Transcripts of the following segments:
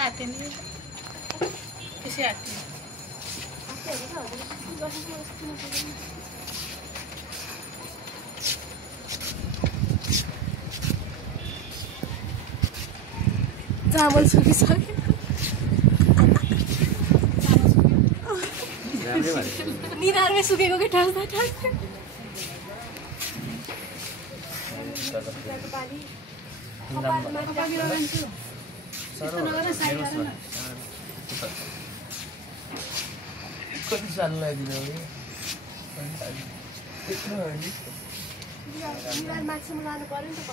आटेनी त्यसै आटे चामल सुकिसक्यो निधारमै सुकेको के ठास्दा ठास्दा कति साल लगाइदिनु माछामा लानु पर्यो नि त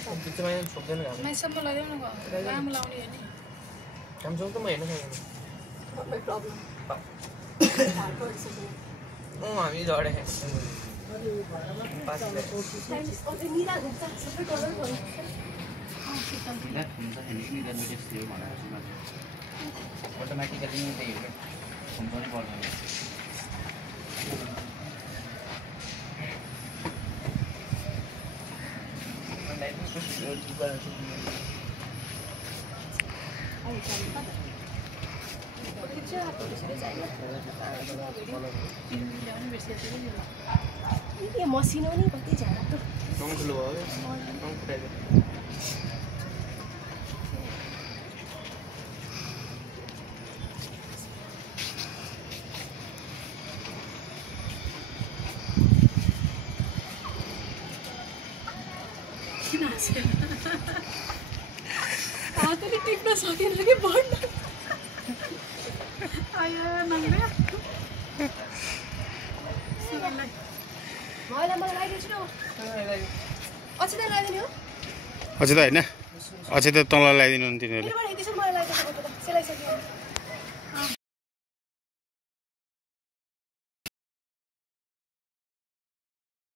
छोप्दैन माछामा लगाइदेऊ न लामो लाउने होइन काम सक्छ म हेर्न सक्दिनँ हामी झडे अटोमेटिकली हुन्छ मसिनो नि कति झाडा हातले टिप्न सकेन कि बढ्न आयो नङ्ग्रे अझै त होइन अझै त तँलाई लगाइदिनु नि तिनीहरूले मलाई